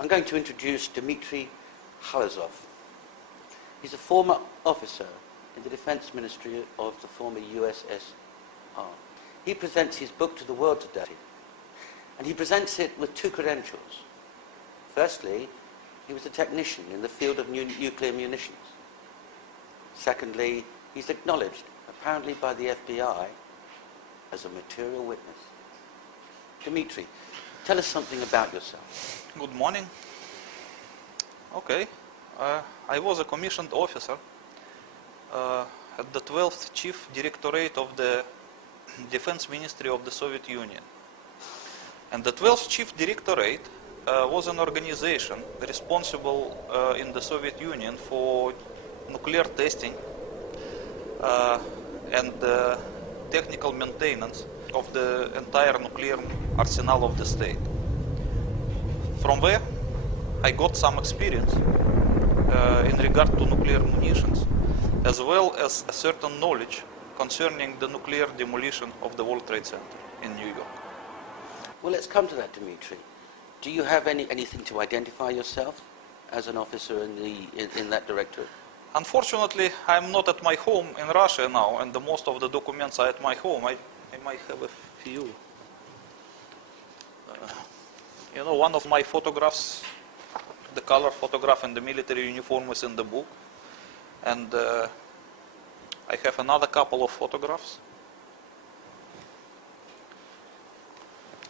I'm going to introduce Dimitri Khalezov. He's a former officer in the Defense Ministry of the former USSR. He presents his book to the world today, and he presents it with two credentials. Firstly, he was a technician in the field of nuclear munitions. Secondly, he's acknowledged, apparently by the FBI, as a material witness. Dimitri, tell us something about yourself. Good morning. Okay. I was a commissioned officer at the 12th Chief Directorate of the Defense Ministry of the Soviet Union. And the 12th Chief Directorate was an organization responsible in the Soviet Union for nuclear testing and technical maintenance of the entire nuclear arsenal of the state. From there, I got some experience in regard to nuclear munitions, as well as a certain knowledge concerning the nuclear demolition of the World Trade Center in New York. Well, let's come to that, Dimitri. Do you have anything to identify yourself as an officer in that directorate? Unfortunately, I'm not at my home in Russia now, and most of the documents are at my home. I might have a few. One of my photographs, the color photograph in the military uniform, is in the book. And I have another couple of photographs.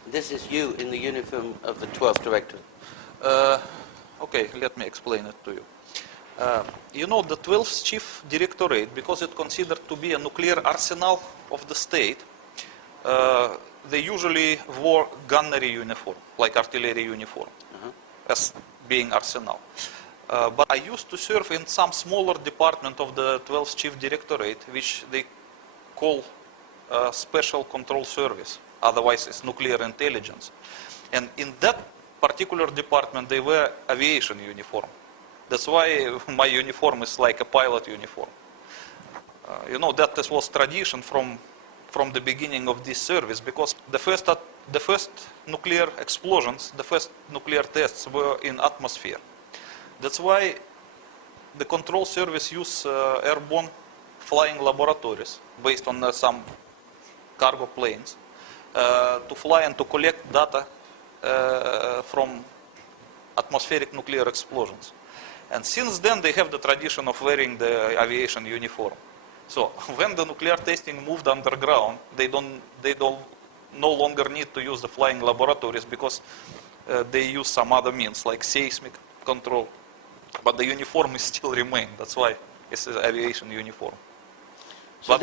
This is you in the uniform of the 12th Directorate. Okay, let me explain it to you. The 12th Chief Directorate, because it's considered to be a nuclear arsenal of the state, they usually wore gunnery uniform, like artillery uniform, as being arsenal. But I used to serve in some smaller department of the 12th Chief Directorate, which they call Special Control Service. Otherwise, it's nuclear intelligence. And in that particular department, they wear aviation uniform. That's why my uniform is like a pilot uniform. That was tradition from the beginning of this service, because the first nuclear explosions, the first nuclear tests were in atmosphere. That's why the control service use airborne flying laboratories based on some cargo planes to fly and to collect data from atmospheric nuclear explosions. And since then they have the tradition of wearing the aviation uniform. So when the nuclear testing moved underground, they no longer need to use the flying laboratories, because they use some other means like seismic control. But the uniform is still remain. That's why it's an aviation uniform. So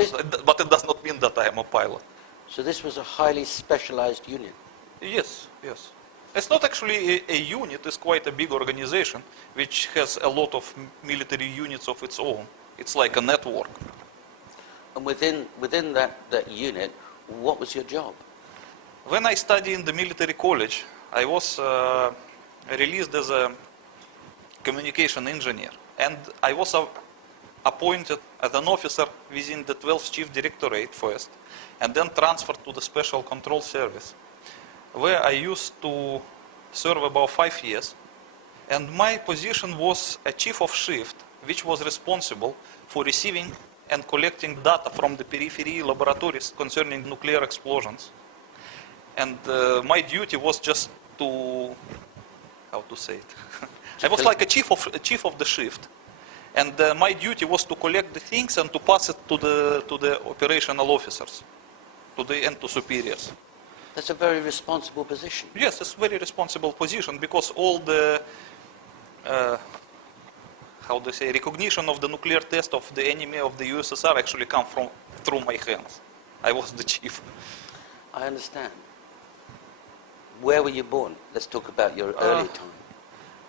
but it does not mean that I am a pilot. So this was a highly specialized unit? Yes, yes. It's not actually a unit, it's quite a big organization which has a lot of military units of its own. It's like a network. And within that unit, what was your job? When I studied in the military college, I was released as a communication engineer. And I was appointed as an officer within the 12th Chief Directorate first, and then transferred to the Special Control Service, where I used to serve about 5 years. And my position was a chief of shift, which was responsible for receiving and collecting data from the periphery laboratories concerning nuclear explosions. And my duty was just to, how to say it? I was like a chief of the shift. And my duty was to collect the things and to pass it to the operational officers, and to superiors. That's a very responsible position. Yes, it's a very responsible position, because all the, recognition of the nuclear test of the enemy of the USSR actually come through my hands. I was the chief. I understand. Where were you born? Let's talk about your early time.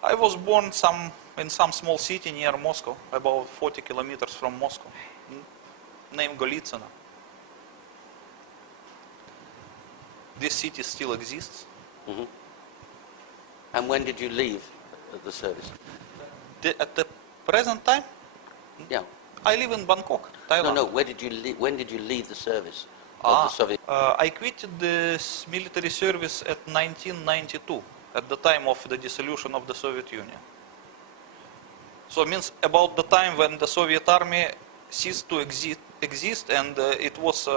I was born in some small city near Moscow, about 40 kilometers from Moscow, named Golitsino. This city still exists. Mm-hmm. And when did you leave the service? At the present time? Yeah. I live in Bangkok, Thailand. No. When did you leave the service of the Soviet? I quitted this military service at 1992, at the time of the dissolution of the Soviet Union. So it means about the time when the Soviet army ceased to exist and it was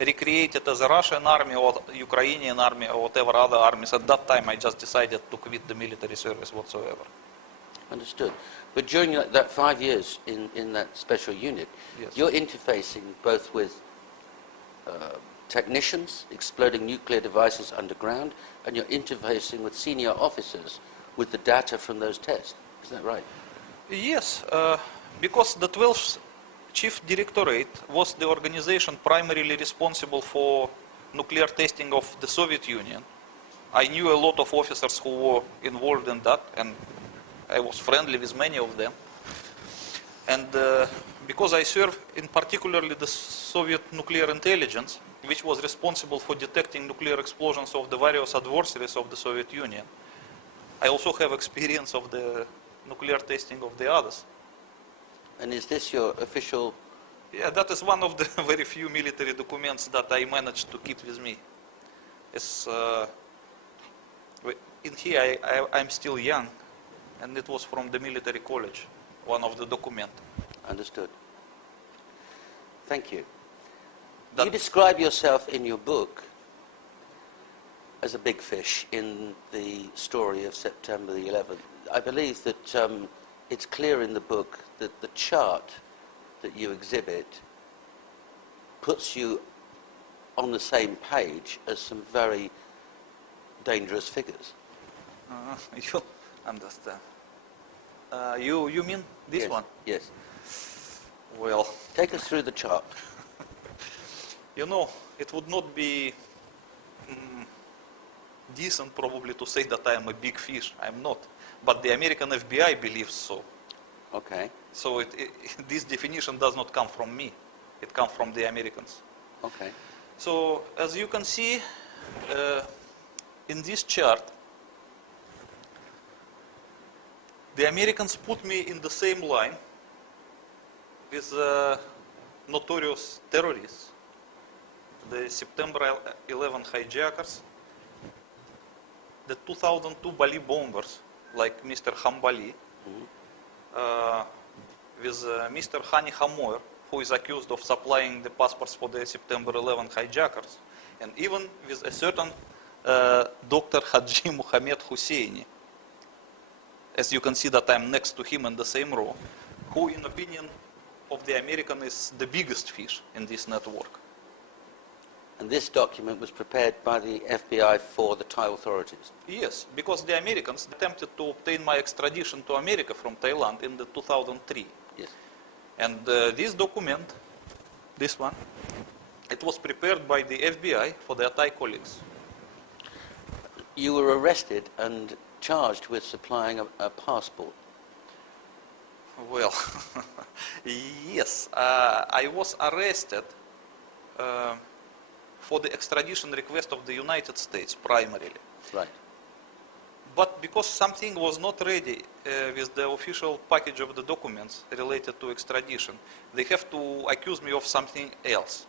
recreated as a Russian army or Ukrainian army or whatever other armies. At that time I just decided to quit the military service whatsoever. Understood. But during that 5 years in that special unit, Yes. you're interfacing both with technicians exploding nuclear devices underground, and you're interfacing with senior officers with the data from those tests. Isn't that right? Yes, because the 12th Chief Directorate was the organization primarily responsible for nuclear testing of the Soviet Union. I knew a lot of officers who were involved in that, and I was friendly with many of them. And because I served in particularly the Soviet nuclear intelligence, which was responsible for detecting nuclear explosions of the various adversaries of the Soviet Union, I also have experience of the nuclear testing of the others. And is this your official... Yeah, that is one of the very few military documents that I managed to keep with me. It's, in here I'm still young, and it was from the military college, one of the documents. Understood. Thank you. You describe yourself in your book as a big fish in the story of September the 11th. I believe that it's clear in the book that the chart that you exhibit puts you on the same page as some very dangerous figures. You understand. You mean this Yes. one? Yes. Well, Take us through the chart. you know, it would not be decent probably to say that I am a big fish. I'm not. But the American FBI believes so. Okay. So this definition does not come from me. It comes from the Americans. Okay. So as you can see in this chart, the Americans put me in the same line with notorious terrorists, the September 11 hijackers, the 2002 Bali bombers, like Mr. Hambali, with Mr. Hani Hamoir, who is accused of supplying the passports for the September 11 hijackers, and even with a certain Dr. Haji Mohammed Husseini. As you can see that I'm next to him in the same row, who in opinion of the American is the biggest fish in this network. And this document was prepared by the FBI for the Thai authorities. Yes, because the Americans attempted to obtain my extradition to America from Thailand in the 2003. Yes. And this document, this one, it was prepared by the FBI for their Thai colleagues. You were arrested and charged with supplying a passport. Well, yes, I was arrested for the extradition request of the United States primarily. Right. But because something was not ready with the official package of the documents related to extradition, they have to accuse me of something else,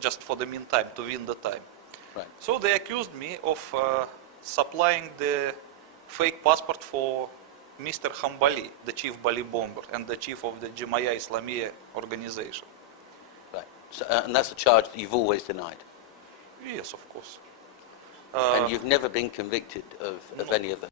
just for the meantime, to win the time. Right. So they accused me of supplying the fake passport for Mr. Hambali, the chief Bali bomber and the chief of the Jemaah Islamiyah organization. Right. So, and that's a charge that you've always denied. Yes, of course. And you've never been convicted of No. any of them.